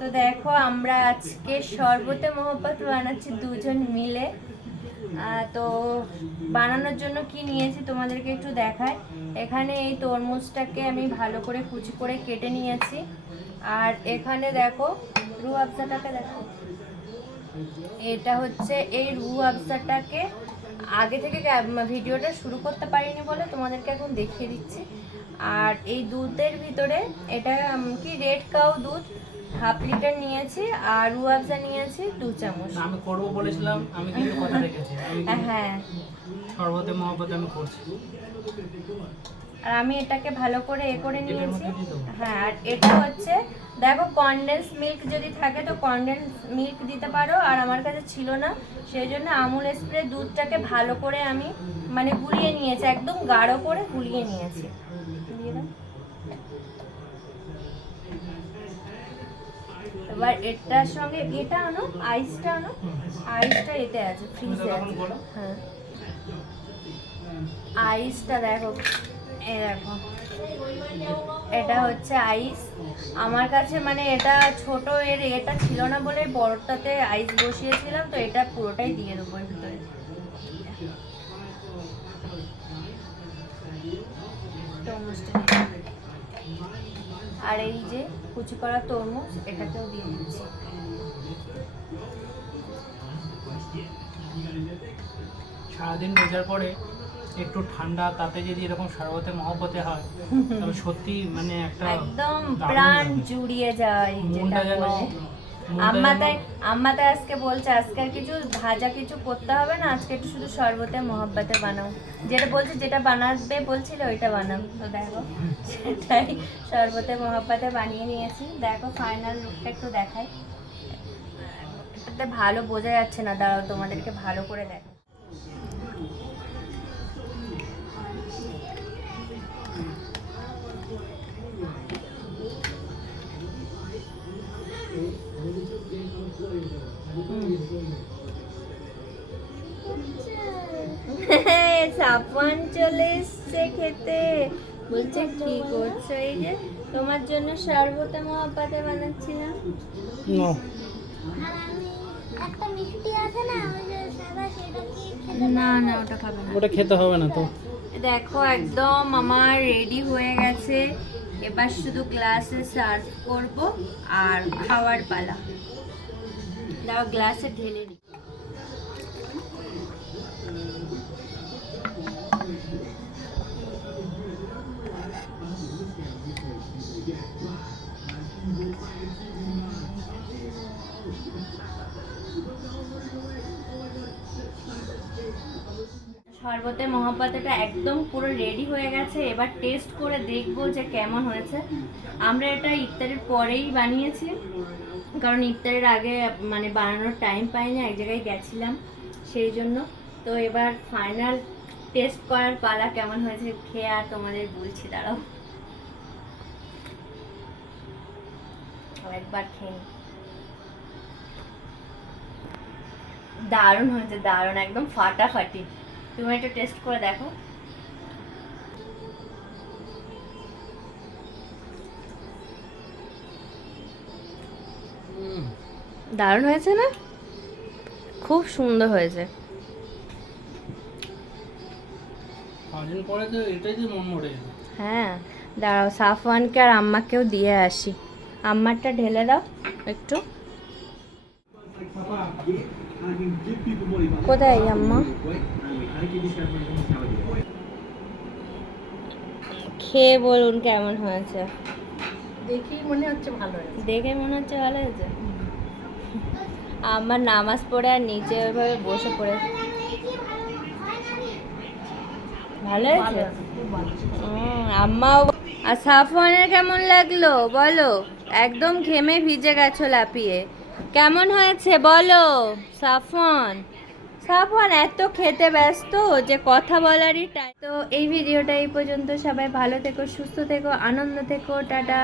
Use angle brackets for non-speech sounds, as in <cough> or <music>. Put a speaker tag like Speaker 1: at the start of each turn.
Speaker 1: তো দেখো, আমরা আজকে শরবতে মহব্বত বানাচ্ছি দুজন মিলে। তো বানানোর জন্য কি নিয়েছি তোমাদেরকে একটু দেখায় এখানে এই তরমুজটাকে আমি ভালো করে কুচি করে কেটে নিয়েছি। আর এখানে দেখো, রু আফজাটাকে দেখো। এটা হচ্ছে এই রু আফজাটাকে আগে থেকে ভিডিওটা শুরু করতে পারিনি বলে তোমাদেরকে এখন দেখিয়ে দিচ্ছি। আর এই দুধের ভিতরে এটা কি, রেড কাউ দুধ? হাফ লিটার নিয়েছি আর রু আফজা নিয়েছি দু চামচ।
Speaker 2: আমি করব বলেছিলাম আমি কিন্তু কথা রেখেছি
Speaker 1: হ্যাঁ।
Speaker 2: সর্বতে মহব্বত আমি করছি।
Speaker 1: আর আমি এটাকে ভালো করে এ করে নিয়েছি। হ্যাঁ আর এটা হচ্ছে দেখো কনডেন্স মিল্ক যদি থাকে তো কনডেন্স মিল্ক দিতে পারো আর আমার কাছে ছিল না সেই জন্য আমুল স্প্রে দুধটাকে ভালো করে আমি মানে গুলিয়ে নিয়েছি একদম গাঢ় করে গুলিয়ে নিয়েছি। এবার এটার সঙ্গে এটা আনো আইসটা আনো আইসটা এতে আছে ফ্রিজে আছে। হ্যাঁ। আইসটা দেখো এই দেখো। এটা হচ্ছে আইস আমার কাছে মানে এটা ছোট এর এটা ছিল না বলে বড়টাতে আইস বসিয়েছিলাম তো এটা পুরোটাই দিয়ে দেবো এর ভিতরে। দেবো। আর এই যে কুচি করা তরমুজ এটাকেও দিয়ে দিচ্ছি।
Speaker 2: সারাদিন ভেজার পরে একটু ঠান্ডা তাতে যদি এরকম সর্বতে মহব্বতে হয় তবে সত্যি মানে একটা
Speaker 1: একদম প্রাণ জুড়িয়ে যায়
Speaker 2: মনটা
Speaker 1: যেটা
Speaker 2: যেন
Speaker 1: আম্মা তাই আম্মা তাই আজকে বলছে আজকে আর কিছু ভাজা কিছু করতে হবে না আজকে একটু শুধু শরবতে মহাব্বতে বানাও। যেটা বলছে যেটা বানাবে বলছিল ওইটা বানাও। তো দেখো সেটাই শরবতে মহাব্বতে বানিয়ে নিয়েছি। দেখো ফাইনাল লুকটা একটু দেখাই। এটাতে ভালো বোঝা যাচ্ছে না দাঁড়াও তোমাদেরকে ভালো করে দেখো <laughs> সাফওয়ান চলে এসছে খেতে। বলছে কি করছ এই যে? তোমার জন্য শরবতে মহাপাতে বানাচ্ছিলাম
Speaker 3: আছে না?
Speaker 1: না। না ওটা খাবে না।
Speaker 2: ওটা খেতে হবে না তো।
Speaker 1: দেখো একদম আমার রেডি হয়ে গেছে। এবার শুধু গ্লাসে সার্ভ করব আর খাওয়ার পালা। দাও গ্লাসে ঢেলে দিই। শরবতে মহাপাতাটা একদম পুরো রেডি হয়ে গেছে। এবার টেস্ট করে দেখব যে কেমন হয়েছে। আমরা এটা ইফতারের পরেই বানিয়েছি। কারণ ইফতারের আগে মানে বানানোর টাইম পাইনি, এক জায়গায় গেছিলাম সেই জন্য। তো এবার ফাইনাল টেস্ট করার পালা কেমন হয়েছে খেয়ে আর তোমাদের বলছি, দাঁড়াও। একবার খেয়ে দারুণ হয়েছে, দারুণ, একদম ফাটাফাটি। তুমি একটু টেস্ট করে দেখো। দারুণ হয়েছে না? খুব সুন্দর হয়েছে।
Speaker 2: পরে তো এটাই যে মন মরে
Speaker 1: হ্যাঁ দাঁড়াও সাফওয়ানকে আর আম্মাকেও দিয়ে আসি। আম্মারটা ঢেলে দাও একটু। কোথায় আম্মা? খেয়ে বলুন কেমন হয়েছে।
Speaker 4: দেখেই মনে হচ্ছে ভালো হয়েছে।
Speaker 1: দেখে মনে হচ্ছে ভালো হয়েছে? আমার নামাজ পড়ে আর নিচে ওইভাবে বসে পড়ে। ভালো হয়েছে? আম্মাও আর সাফওয়ানের কেমন লাগল? বলো একদম ঘেমে ভিজে গেছো লাপিয়ে কেমন হয়েছে? বলো সাফওয়ান। সাফওয়ান এত খেতে ব্যস্ত যে কথা বলারই টাইম তো এই ভিডিওটা এই পর্যন্ত। সবাই ভালো থেকো, সুস্থ থেকো, আনন্দ থেকো, টাটা।